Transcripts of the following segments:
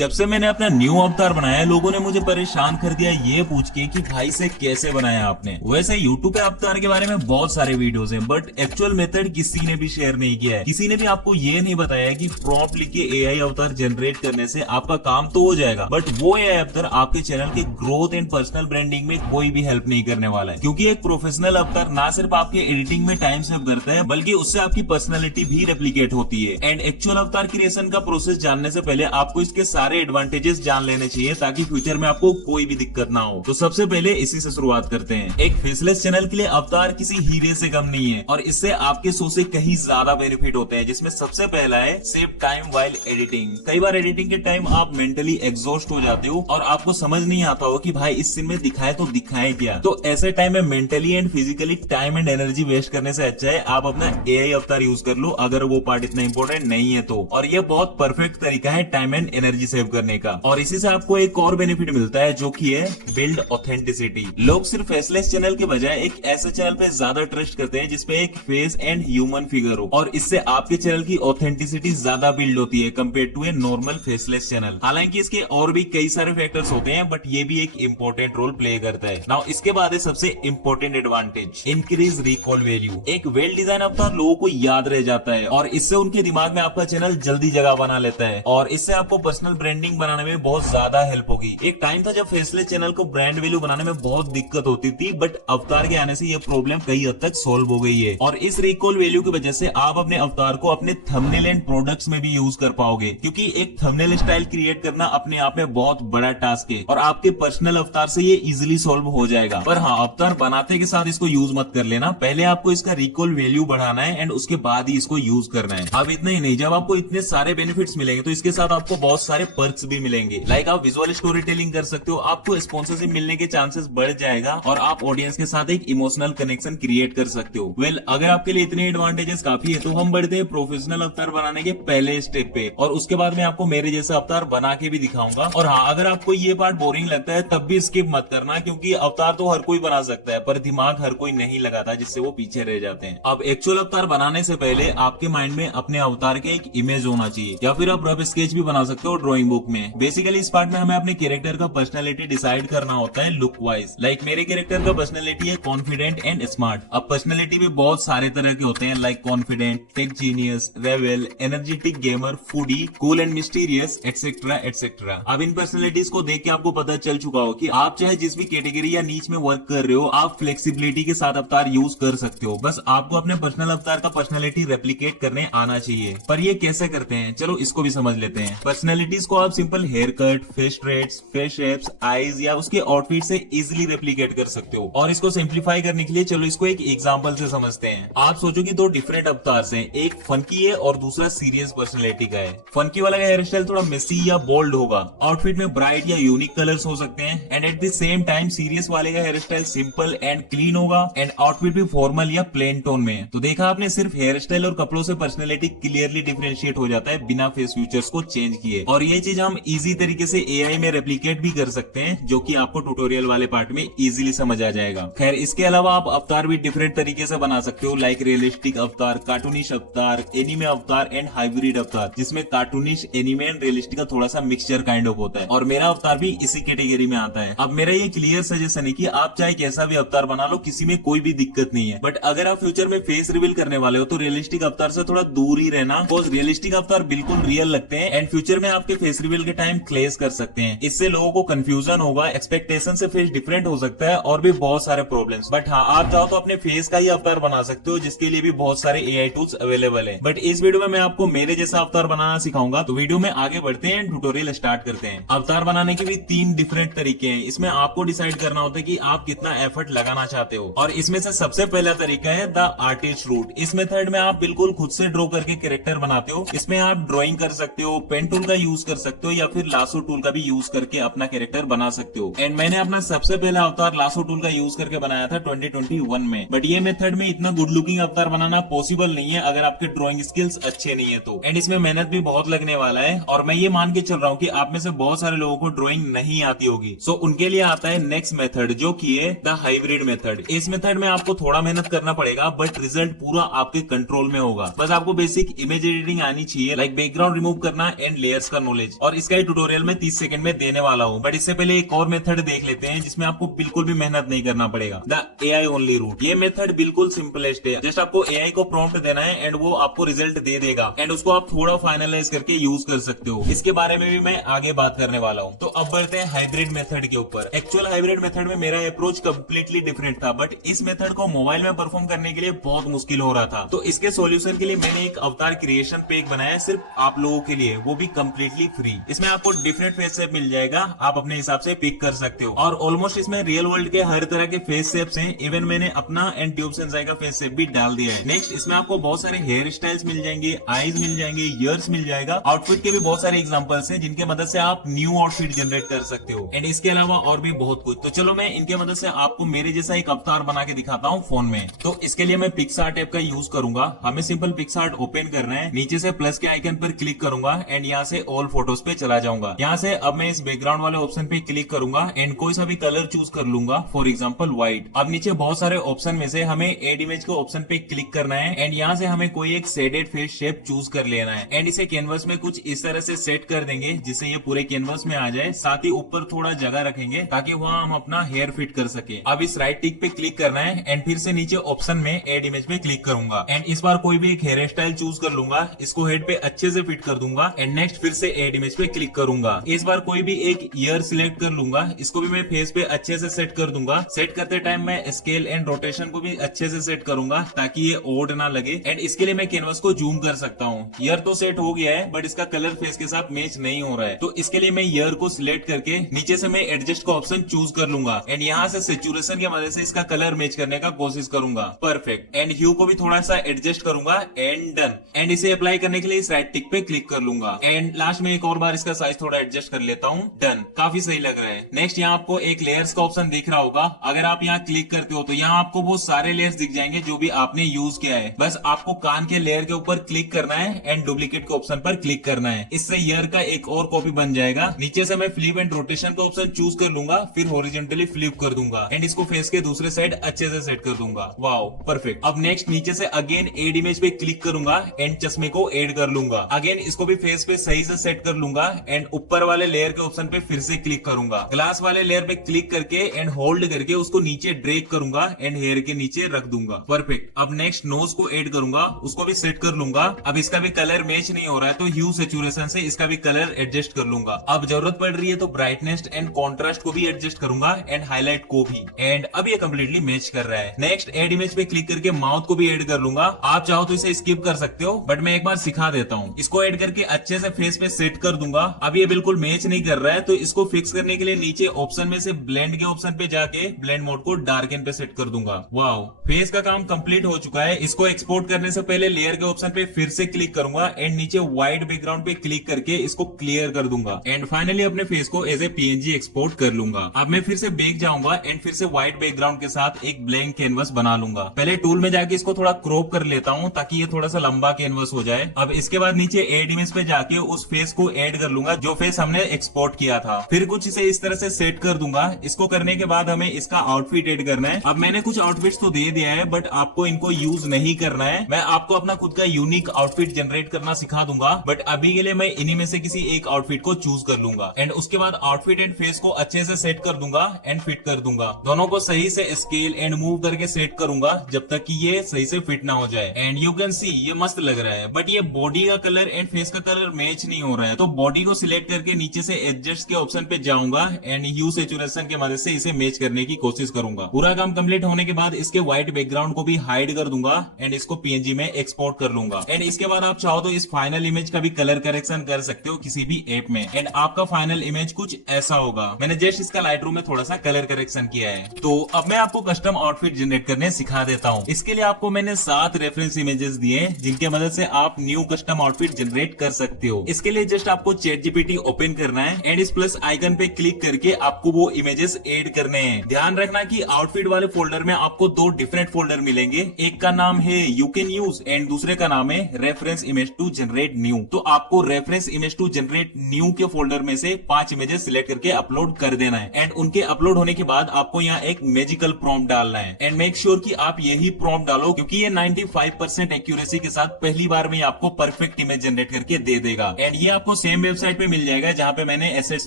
जब से मैंने अपना न्यू अवतार बनाया लोगों ने मुझे परेशान कर दिया ये पूछ के कि भाई से कैसे बनाया आपने। वैसे यूट्यूब पे अवतार के बारे में बहुत सारे वीडियोस हैं, बट एक्चुअल मेथड किसी ने भी शेयर नहीं किया है। किसी ने भी आपको ये नहीं बताया कि प्रॉम्प्ट लिख के एआई अवतार जनरेट करने से आपका काम तो हो जाएगा, बट वो एआई अवतार आपके चैनल के ग्रोथ एंड पर्सनल ब्रांडिंग में कोई भी हेल्प नहीं करने वाला है। क्योंकि एक प्रोफेशनल अवतार ना सिर्फ आपके एडिटिंग में टाइम सेव करता है, बल्कि उससे आपकी पर्सनैलिटी भी रेप्लिकेट होती है। एंड एक्चुअल अवतार क्रिएशन का प्रोसेस जानने से पहले आपको इसके सारे एडवांटेजेस जान लेने चाहिए ताकि फ्यूचर में आपको कोई भी दिक्कत ना हो। तो सबसे पहले इसी से शुरुआत करते हैं। एक फेसलेस चैनल के लिए अवतार किसी हीरे से कम नहीं है और इससे आपके शो से कहीं ज्यादा बेनिफिट होते हैं, जिसमें सबसे पहला है सेव टाइम व्हाइल एडिटिंग। कई बार एडिटिंग के टाइम आप मेंटली एग्जॉस्ट हो जाते हो और आपको समझ नहीं आता हो कि भाई इस सीन में दिखाए तो दिखाए क्या। तो ऐसे टाइम में mentally and physically time and energy waste करने से अच्छा है आप अपना एआई अवतार यूज कर लो, अगर वो पार्ट इतना इंपॉर्टेंट नहीं है तो। और ये बहुत परफेक्ट तरीका है टाइम एंड एनर्जी सेव करने का। और इसी से आपको एक और बेनिफिट मिलता है जो कि है बिल्ड ऑथेंटिसिटी। लोग सिर्फ फेसलेस चैनल के बजाय एक ऐसे चैनल पे ज्यादा ट्रस्ट करते हैं जिसपे एक फेस एंड ह्यूमन फिगर हो, और इससे आपके चैनल की ऑथेंटिसिटी ज्यादा बिल्ड होती है compare to a normal faceless channel. हालांकि इसके और भी कई सारे फैक्टर्स होते हैं, बट ये भी एक इंपॉर्टेंट रोल प्ले करता है। नाउ इसके बाद है सबसे important advantage, increase recall value. एक वेल डिजाइन अवतार लोगों को याद रह जाता है और इससे उनके दिमाग में आपका चैनल जल्दी जगह बना लेता है, और इससे आपको पर्सनल ब्रांडिंग बनाने में बहुत ज्यादा हेल्प होगी। एक टाइम था जब फेसलेस चैनल को ब्रांड वैल्यू बनाने में बहुत दिक्कत होती थी, बट अवतार के आने से ये प्रॉब्लम कई हद तक सोल्व हो गई है। और इस रिकॉल वैल्यू की वजह से आप अपने अवतार को अपने थंबनेल एंड प्रोडक्ट्स में भी यूज कर पाओगे, क्योंकि एक थंबनेल स्टाइल क्रिएट करना अपने आप में बहुत बड़ा टास्क है और आपके पर्सनल अवतार से ये इजिली सोल्व हो जाएगा। पर हाँ, अवतार बनाते के साथ इसको यूज मत कर लेना, पहले आपको इसका रिकॉल वैल्यू बढ़ाना है एंड उसके बाद ही इसको यूज करना है। अब इतना ही नहीं, जब आपको इतने सारे बेनिफिट्स मिलेंगे तो इसके साथ आपको बहुत सारे पर्क्स भी मिलेंगे। लाइक आप विजुअल स्टोरी टेलिंग कर सकते हो, आपको स्पॉन्सरशिप मिलने के चांसेस बढ़ जाएगा और आप ऑडियंस के साथ एक इमोशनल कनेक्शन क्रिएट कर सकते हो। अगर आपके लिए इतने एडवांटेजेस काफी है तो हम बढ़ते हैं प्रोफेशनल अवतार बनाने के पहले स्टेप पे, और उसके बाद मैं आपको मेरे जैसा अवतार बना के भी दिखाऊंगा। और हाँ, अगर आपको ये पार्ट बोरिंग लगता है तब भी स्किप मत करना, क्योंकि अवतार तो हर कोई बना सकता है पर दिमाग हर कोई नहीं लगाता, जिससे वो पीछे रह जाते हैं। अब एक्चुअल अवतार बनाने से पहले आपके माइंड में अपने अवतार के एक इमेज होना चाहिए, या फिर आप रफ स्केच भी बना सकते हो ड्राइंग बुक में। बेसिकली इस पार्ट में हमें अपने कैरेक्टर का पर्सनैलिटी डिसाइड करना होता है लुक वाइज। लाइक मेरे कैरेक्टर का पर्सनैलिटी है कॉन्फिडेंट एंड स्मार्ट। अब पर्सनैलिटी भी बहुत सारे तरह के होते हैं, like confident, take genius, rebel, energetic gamer, foodie, cool and mysterious, etcetera etcetera. अब इन पर्सनैलिटीज को देख के आपको पता चल चुका हो कि आप चाहे जिस भी कैटेगरी या नीच में वर्क कर रहे हो, आप फ्लेक्सिबिलिटी के साथ अवतार यूज कर सकते हो। बस आपको अपने पर्सनल अवतार का पर्सनैलिटी रेप्लिकेट करने आना चाहिए। पर ये कैसे करते हैं, चलो इसको भी समझ लेते हैं। पर्सनैलिटीज को आप simple haircut, face traits, face shapes, eyes या उसके आउटफिट से इजिली रेप्लिकेट कर सकते हो। और इसको सिंप्लीफाई करने के लिए चलो इसको एक एग्जांपल से समझते हैं। आप सोचो कि दो डिफरेंट अवतार्स हैं, एक फंकी है और दूसरा सीरियस पर्सनैलिटी का है। फंकी वाला का हेयर स्टाइल थोड़ा मेसी या बोल्ड होगा, आउटफिट में ब्राइट या यूनिक कलर्स हो सकते हैं, and at the same time serious वाले का hairstyle simple and clean होगा एंड आउटफिट भी फॉर्मल या प्लेन टोन में। तो देखा आपने, सिर्फ हेयर स्टाइल और कपड़ों से पर्सनैलिटी क्लियरली डिफरेंशिएट हो जाता है बिना फेस फीचर्स को चेंज किए। और ये चीज हम इजी तरीके से एआई में रेप्लिकेट भी कर सकते हैं, जो कि आपको ट्यूटोरियल वाले पार्ट में इजीली समझ आ जाएगा। खैर, इसके अलावा आप अवतार भी डिफरेंट तरीके से बना सकते हो, लाइक रियलिस्टिक अवतार, कार्टूनिश अवतार, एनिमे अवतार एंड हाइब्रिड अवतार, जिसमें कार्टूनिश, एनिमे एंड रियलिस्टिक का थोड़ा सा मिक्सचर काइंड ऑफ होता है। और मेरा अवतार भी इसी कैटेगरी में आता है। अब मेरा ये क्लियर सजेशन है कि आप चाहे कैसा भी अवतार बना लो, किसी में कोई भी दिक्कत नहीं है, बट अगर आप फ्यूचर में फेस रिवील करने वाले हो तो रियलिस्टिक अवतार से थोड़ा दूर ही रहना, बिकॉज रियलिस्टिक अवतार बिल्कुल रियल लगते हैं एंड फ्यूचर में आपके फेस रिवील के टाइम क्लेश कर सकते हैं। इससे लोगों को कंफ्यूजन होगा, एक्सपेक्टेशन से फेस डिफरेंट हो सकता है और भी बहुत सारे प्रॉब्लम्स। बट हाँ, आप चाहो तो अपने फेस का ही अवतार बना सकते हो, जिसके लिए भी बहुत सारे एआई टूल्स अवेलेबल है। बट इस वीडियो में मैं आपको मेरे जैसा अवतार बनाना सिखाऊंगा। तो वीडियो में आगे बढ़ते हैं, ट्यूटोरियल स्टार्ट करते हैं। अवतार बनाने के भी 3 डिफरेंट तरीके हैं। इसमें आपको डिसाइड करना होता है कि आप कितना एफर्ट लगाना चाहते हो, और इसमें से सबसे पहला तरीका है द आर्टिस्ट रूट। इस मेथड में आप बिल्कुल खुद से ड्रॉ करके कैरेक्टर बनाते हो। इसमें आप ड्राइंग कर सकते हो, पेन टूल का यूज कर सकते हो, या फिर लासो टूल का भी यूज करके अपना कैरेक्टर बना सकते हो। एंड मैंने अपना सबसे पहला अवतार लासो टूल का यूज करके बनाया था 2021 में। बट ये मेथड में इतना गुड लुकिंग अवतार बनाना पॉसिबल नहीं है अगर आपके ड्राइंग स्किल्स अच्छे नहीं है तो। एंड इसमें मेहनत भी बहुत लगने वाला है, और मैं ये मान के चल रहा हूँ कि आप में से बहुत सारे लोगों को ड्राइंग नहीं आती होगी। सो उनके लिए आता है नेक्स्ट मेथड, जो कि है द हाइब्रिड मेथड। इस मेथड में आपको थोड़ा मेहनत करना पड़ेगा, बट रिजल्ट पूरा आपके कंट्रोल में होगा। बस आपको बेसिक इमेज एडिटिंग आनी चाहिए, लाइक बैकग्राउंड रिमूव करना एंड लेयर्स का नॉलेज। इमेज, और इसका ही ट्यूटोरियल मैं 30 सेकंड में देने वाला हूँ। बट इससे पहले एक और मेथड देख लेते हैं जिसमें आपको बिल्कुल भी मेहनत नहीं करना पड़ेगा, द AI ओनली रूट। ये मेथड बिल्कुल सिंपलेस्ट है। जस्ट आपको AI को प्रॉम्प्ट देना है एंड वो आपको रिजल्ट दे देगा एंड उसको आप थोड़ा फाइनलाइज करके यूज कर सकते हो। इसके बारे में भी मैं आगे बात करने वाला हूँ। तो अब बढ़ते हैं हाइब्रिड मेथड के ऊपर। एक्चुअल हाइब्रिड मेथड में मेरा अप्रोच कंप्लीटली डिफरेंट था, बट इस मेथड को मोबाइल में परफॉर्म करने के लिए बहुत मुश्किल हो रहा था। तो इसके सॉल्यूशन के लिए मैंने एक अवतार क्रिएशन पैक बनाया सिर्फ आप लोगों के लिए, वो भी कंप्लीटली फ्री। इसमें आपको डिफरेंट फेस शेप मिल जाएगा, आप अपने हिसाब से पिक कर सकते हो। और ऑलमोस्ट इसमें रियल वर्ल्ड के हर तरह के फेस शेप्स हैं। इवन मैंने अपना एंड ट्यूब सेंसाई का फेस शेप भी डाल दिया है। नेक्स्ट इसमें आपको बहुत सारे हेयर स्टाइल्स मिल जाएंगे, आईज मिल जाएंगे, ईयर्स मिल जाएगा। आउटफिट के भी बहुत सारे एग्जांपल्स हैं जिनके मदद से आप न्यू आउटफिट जनरेट कर सकते हो एंड इसके अलावा और भी बहुत कुछ। तो चलो मैं इनके मदद से आपको मेरे जैसा एक अवतार बना के दिखाता हूँ फोन में। तो इसके लिए मैं पिक्सआर्ट ऐप का यूज करूंगा। हमें सिंपल पिक्सआर्ट ओपन करना है, नीचे से प्लस के आइकन पर क्लिक करूंगा एंड यहाँ से ऑल फोटोज पे चला जाऊंगा। यहाँ से अब मैं इस बैकग्राउंड वाले ऑप्शन पे क्लिक करूंगा एंड कोई सा भी कलर चूज कर लूंगा, फॉर एग्जाम्पल व्हाइट। अब नीचे बहुत सारे ऑप्शन में से हमें एड इमेज के ऑप्शन पे क्लिक करना है एंड यहाँ से हमें कोई एक शेडेड फेस शेप चूज कर लेना है एंड इसे कैनवस में कुछ इस तरह से सेट कर देंगे जिससे ये पूरे कैनवस में आ जाए। साथ ही ऊपर थोड़ा जगह रखेंगे ताकि वहां हम अपना हेयर फिट कर सके। अब इस राइट टिक पे क्लिक करना है एंड फिर से नीचे ऑप्शन में एड इमेज पे क्लिक करूंगा एंड इस बार कोई भी एक हेयर स्टाइल चूज कर लूंगा, इसको हेड पे अच्छे से फिट कर दूंगा एंड नेक्स्ट फिर से एड इमेज पे क्लिक करूंगा। इस बार कोई भी एक ईयर सिलेक्ट कर लूंगा, इसको भी मैं फेस पे अच्छे से सेट कर दूंगा। सेट करते टाइम मैं स्केल एंड रोटेशन को भी अच्छे से सेट करूंगा ताकि ये ओड ना लगे एंड इसके लिए मैं कैनवस को जूम कर सकता हूँ। ईयर तो सेट हो गया है बट इसका कलर फेस के साथ मैच नहीं हो रहा है, तो इसके लिए मैं ईयर को सिलेक्ट करके नीचे से मैं एडजस्ट का ऑप्शन चूज कर लूंगा एंड यहाँ से सैचुरेशन की मदद से इसका कलर मैच करने का कोशिश करूंगा। परफेक्ट। एंड ह्यू को भी थोड़ा सा एडजस्ट करूंगा एंड डन। एंड इसे अप्लाई करने के लिए इस राइट टिक पे क्लिक कर लूंगा एंड लास्ट में एक और बार इसका साइज थोड़ा एडजस्ट कर लेता हूँ। डन, काफी सही लग रहा है। नेक्स्ट यहाँ आपको एक लेयर्स का ऑप्शन दिख रहा होगा। अगर आप यहाँ क्लिक करते हो तो यहाँ आपको वो सारे लेयर्स दिख जाएंगे जो भी आपने यूज किया है। बस आपको कान के लेयर के ऊपर क्लिक करना है एंड डुप्लीकेट के ऑप्शन पर क्लिक करना है। इससे ईयर का एक और कॉपी बन जाएगा। नीचे से मैं फ्लिप एंड रोटेशन का ऑप्शन चूज कर लूंगा, फिर हॉरिजॉन्टली फ्लिप कर दूंगा एंड इसको फेस के दूसरे साइड अच्छे से सेट कर दूंगा। Wow, perfect. अब नेक्स्ट नीचे से अगेन एड इमेज पे क्लिक करूंगा एंड चश्मे को एड कर लूंगा। अगेन इसको भी फेस पे सही से सेट कर लूंगा एंड ऊपर वाले लेयर के ऑप्शन पे फिर से क्लिक करूंगा। ग्लास वाले लेयर पे क्लिक करके एंड होल्ड करके उसको नीचे ड्रैग करूंगा एंड हेयर के नीचे रख दूंगा। परफेक्ट। अब नेक्स्ट नोज को एड करूंगा, उसको भी सेट कर लूंगा। अब इसका भी कलर मैच नहीं हो रहा है तो ह्यू सैचुरेशन से इसका भी कलर एडजस्ट कर लूंगा। अब जरूरत पड़ रही है तो ब्राइटनेस एंड कॉन्ट्रास्ट को भी एडजस्ट करूंगा एंड हाईलाइट को भी। एंड अब ये कंप्लीटली मैच कर रहा है। नेक्स्ट एड इमेज पे क्लिक करके माउथ को भी एड कर लूंगा। आप चाहो तो इसे स्किप कर सकते हो बट मैं एक बार सिखा देता हूँ। इसको एड करके अच्छे से फेस पे सेट कर दूंगा। अब ये बिल्कुल मैच नहीं कर रहा है तो इसको फिक्स करने के लिए नीचे ऑप्शन में से ब्लेंड के ऑप्शन पे जाके ब्लेंड मोड को डार्कन पे सेट कर दूंगा। वाओ, फेस का काम कंप्लीट हो चुका है। इसको एक्सपोर्ट करने से पहले लेयर के ऑप्शन पे फिर से क्लिक करूंगा एंड नीचे व्हाइट बैकग्राउंड पे क्लिक करके इसको क्लियर कर दूंगा एंड फाइनली अपने फेस को एज ए PNG एक्सपोर्ट कर लूंगा। अब मैं फिर से बैक जाऊंगा एंड फिर से व्हाइट बैकग्राउंड के साथ एक ब्लैंक कैनवस बना लूंगा। पहले टूल में जाके इसको थोड़ा क्रॉप कर लेता हूँ ताकि ये थोड़ा सा लंबा कैनवस हो जाए। अब इसके बाद नीचे एड इमेज पे जाके उस फेस को एड कर लूंगा जो फेस हमने एक्सपोर्ट किया था। फिर कुछ इसे इस तरह से सेट कर दूंगा। इसको करने के बाद हमें इसका आउटफिट एड करना है। अब मैंने कुछ आउटफिट्स तो दे दिया है बट आपको इनको यूज नहीं करना है। मैं आपको अपना खुद का यूनिक आउटफिट जनरेट करना सिखा दूंगा बट अभी के लिए मैं इन्हीं में से किसी एक आउटफिट को चूज कर लूंगा एंड उसके बाद आउटफिट एंड फेस को अच्छे से सेट कर दूंगा एंड फिट कर दूंगा। दोनों को सही से स्केल एंड मूव करके सेट करूंगा जब तक कि ये सही से फिट ना हो जाए। एंड यू कैन सी ये मस्त लग रहा है बट ये बॉडी का कलर एंड फेस का कलर मैच नहीं हो रहा है। तो बॉडी को सिलेक्ट करके नीचे से एडजस्ट के ऑप्शन पे जाऊंगा एंड ह्यू सैचुरेशन की मदद से इसे मैच करने की कोशिश करूंगा। पूरा काम कंप्लीट होने के बाद इसके व्हाइट बैकग्राउंड को भी हाइड कर दूंगा एंड इसको PNG में एक्सपोर्ट कर लूंगा। एंड इसके बाद आप चाहो तो इस फाइनल इमेज का भी कलर करेक्शन कर सकते हो किसी भी ऐप में एंड आपका फाइनल इमेज कुछ ऐसा होगा। मैंने जस्ट इसका लाइटरूम में थोड़ा सा कलर करेक्शन किया है। तो अब मैं आपको कस्टम आउटफिट जनरेट करने सिखा देता हूँ। इसके लिए आपको मैंने 7 रेफरेंस इमेजेस दिए जिनके मदद से आप न्यू कस्टम आउटफिट जनरेट कर सकते हो। इसके लिए जस्ट आपको ChatGPT ओपन करना है एंड इस प्लस आइकन पे क्लिक करके आपको वो इमेजेस ऐड करने हैं। ध्यान रखना कि आउटफिट वाले फोल्डर में आपको 2 डिफरेंट फोल्डर मिलेंगे। एक का नाम है यू कैन यूज एंड दूसरे का नाम है reference image to generate new. तो आपको reference image to generate new के फोल्डर में से 5 इमेजेस सिलेक्ट करके अपलोड कर देना है एंड उनके अपलोड होने के बाद आपको यहाँ एक मैजिकल प्रॉम्प्ट डालना है एंड मेक श्योर कि आप यही प्रॉम्प्ट डालो क्योंकि ये 95% एक्यूरेसी के साथ पहली बार में आपको परफेक्ट इमेज जनरेट करके दे देगा एंड ये आपको सेम वेबसाइट पे मिल जाएगा जहाँ पे मैंने एसेट्स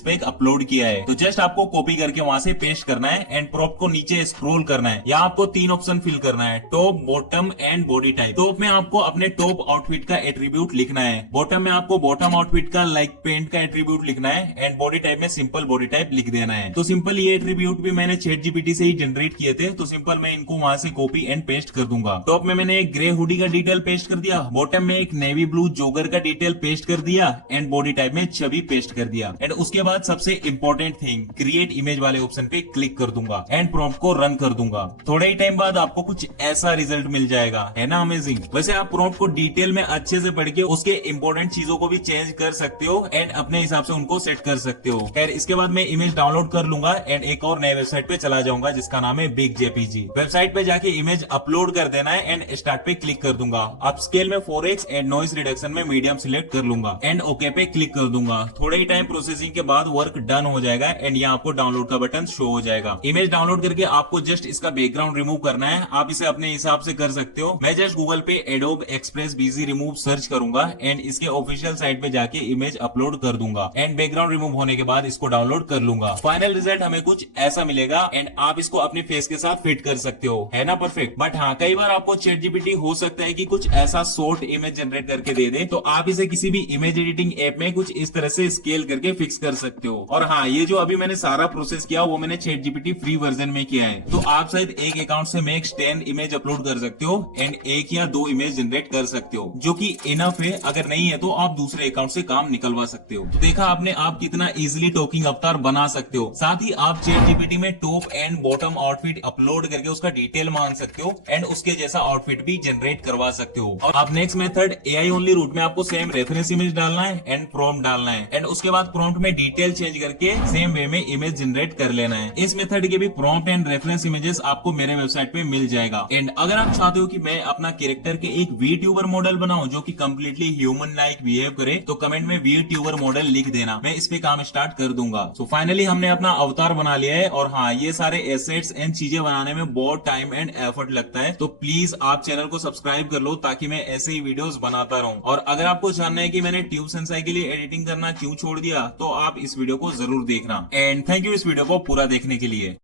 पैक अपलोड किया है। तो जस्ट आपको कॉपी करके वहां से पेस्ट करना है एंड प्रॉप को नीचे स्क्रॉल करना है। यहाँ आपको 3 ऑप्शन फिल करना है, top, bottom and body type. Top में आपको अपने टॉप आउटफिट का एट्रीब्यूट लिखना है, बॉटम में आपको बॉटम आउटफिट का लाइक पेंट का एट्रीब्यूट लिखना है एंड बॉडी टाइप में सिंपल बॉडी टाइप लिख देना है। तो सिंपल ये एट्रीब्यूट भी मैंने ChatGPT से ही जनरेट किए थे, तो सिंपल मैं इनको वहां से कॉपी एंड पेस्ट कर दूंगा। टॉप में मैंने एक ग्रे हुडी का डिटेल पेस्ट कर दिया, बॉटम में एक नेवी ब्लू जोगर का डिटेल पेस्ट कर दिया एंड बॉडी टाइप में छवि पेस्ट कर दिया। एंड उसके बाद सबसे इंपॉर्टेंट थिंग क्रिएट इमेज वाले ऑप्शन पे क्लिक कर दूंगा एंड प्रॉम्प्ट को रन कर दूंगा। थोड़े ही टाइम बाद आपको कुछ ऐसा रिजल्ट मिल जाएगा, है ना अमेजिंग। वैसे आप प्रॉम्प्ट को डिटेल में अच्छे से पढ़ के उसके इंपॉर्टेंट चीजों को भी चेंज कर सकते हो एंड अपने हिसाब से उनको सेट कर सकते हो। खैर इसके बाद मैं इमेज डाउनलोड कर लूंगा एंड एक और नए वेबसाइट पे चला जाऊंगा जिसका नाम है बिग जेपीजी। वेबसाइट पे जाके इमेज अपलोड कर देना है एंड स्टार्ट पे क्लिक कर दूंगा। अब स्केल में 4x एंड नॉइज रिडक्शन में मीडियम सिलेक्ट कर लूंगा एंड ओके पे क्लिक कर दूंगा। थोड़े ही टाइम प्रोसेसिंग के बाद वर्क डन हो जाएगा एंड यहाँ आपको डाउनलोड का बटन शो हो जाएगा। इमेज डाउनलोड करके आपको जस्ट इसका बैकग्राउंड रिमूव करना है। आप इसे अपने हिसाब से कर सकते हो। मैं जस्ट गूगल पे adobe express BG remove search करूंगा एंड इसके ऑफिशियल साइट पे जाके इमेज अपलोड कर दूंगा एंड बैकग्राउंड रिमूव होने के बाद इसको डाउनलोड कर लूंगा। फाइनल रिजल्ट हमें कुछ ऐसा मिलेगा एंड आप इसको अपने फेस के साथ फिट कर सकते हो, है ना परफेक्ट। बट हाँ, कई बार आपको ChatGPT हो सकता है कि कुछ ऐसा शॉर्ट इमेज जनरेट करके दे दे, तो आप इसे किसी भी इमेज एडिटिंग ऐप में कुछ इस तरह से स्केल करके फिक्स कर सकते हो। और हाँ, ये जो अभी मैंने सारा प्रोसेस किया वो मैंने ChatGPT फ्री वर्जन में किया है। तो आप शायद एक अकाउंट से मैक्स 10 इमेज अपलोड कर सकते हो एंड 1 या 2 इमेज जनरेट कर सकते हो, जो कि इनफ है। अगर नहीं है तो आप दूसरे अकाउंट से काम निकलवा सकते हो। तो देखा आपने, आप कितना इजिली टॉकिंग अवतार बना सकते हो। साथ ही आप ChatGPT में top and bottom outfit upload करके उसका डिटेल मांग सकते हो एंड उसके जैसा आउटफिट भी जनरेट करवा सकते हो। और आप next method AI only root में आपको सेम रेफरेंस इमेज डालना है एंड प्रॉम्प्ट डालना है एंड उसके बाद प्रॉम्प्ट में डिटेल चेंज करके सेम वे में इमेज जनरेट कर लेना है। इस मेथड के भी प्रॉम्प्ट एंड रेफरेंस इमेजेस आपको मेरे वेबसाइट पे मिल जाएगा। एंड अगर आप चाहते हो कि मैं अपना कैरेक्टर के एक वीट्यूबर मॉडल बनाऊं जो कि कम्प्लीटली ह्यूमन लाइक बिहेव करे, तो कमेंट में वीट्यूबर मॉडल लिख देना, मैं इस पे काम स्टार्ट कर दूंगा। सो फाइनली हमने अपना अवतार बना लिया है। और हाँ, ये सारे एसेट्स एंड चीजें बनाने में बहुत टाइम एंड एफर्ट लगता है, तो प्लीज आप चैनल को सब्सक्राइब कर लो ताकि मैं ऐसे ही वीडियोस बनाता रहूं। और अगर आपको जानना है कि मैंने ट्यूब सेंसाई के लिए एडिटिंग करना क्यों छोड़ दिया, तो आप इस वीडियो को जरूर देखना। एंड थैंक यू इस वीडियो को पूरा देखने के लिए।